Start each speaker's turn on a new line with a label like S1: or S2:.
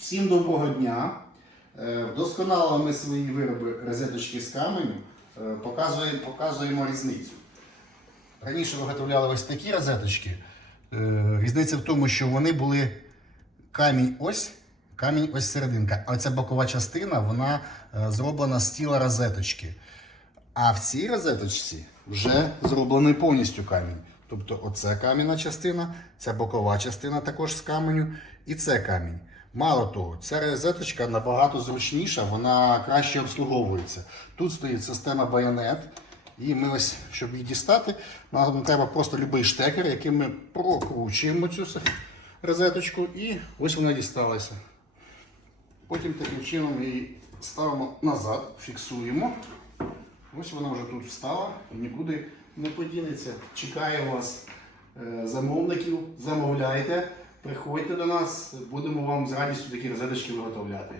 S1: Всім доброго дня. Е, Вдосконалили ми свої вироби розеточки з каменю. Е, Показуємо, показуємо різницю. Раніше виготовляли ось такі розеточки. Е, Різниця в тому, що вони були камінь ось, камінь ось серединка. А ця бокова частина вона зроблена з тіла розеточки. А в цій розеточці вже зроблений повністю камінь. Тобто оце кам'яна частина, ця бокова частина також з каменю, і це камінь. Мало того, ця розеточка набагато зручніша, вона краще обслуговується. Тут стоїть система байонет. І ми ось, щоб її дістати, нам треба просто будь-який штекер, яким ми прокручуємо цю розеточку, і ось вона дісталася. Потім таким чином її ставимо назад, фіксуємо. Ось вона вже тут встала і нікуди не подінеться. Чекає вас е, замовників, замовляйте, приходьте до нас, будемо вам з радістю такі розеточки виготовляти.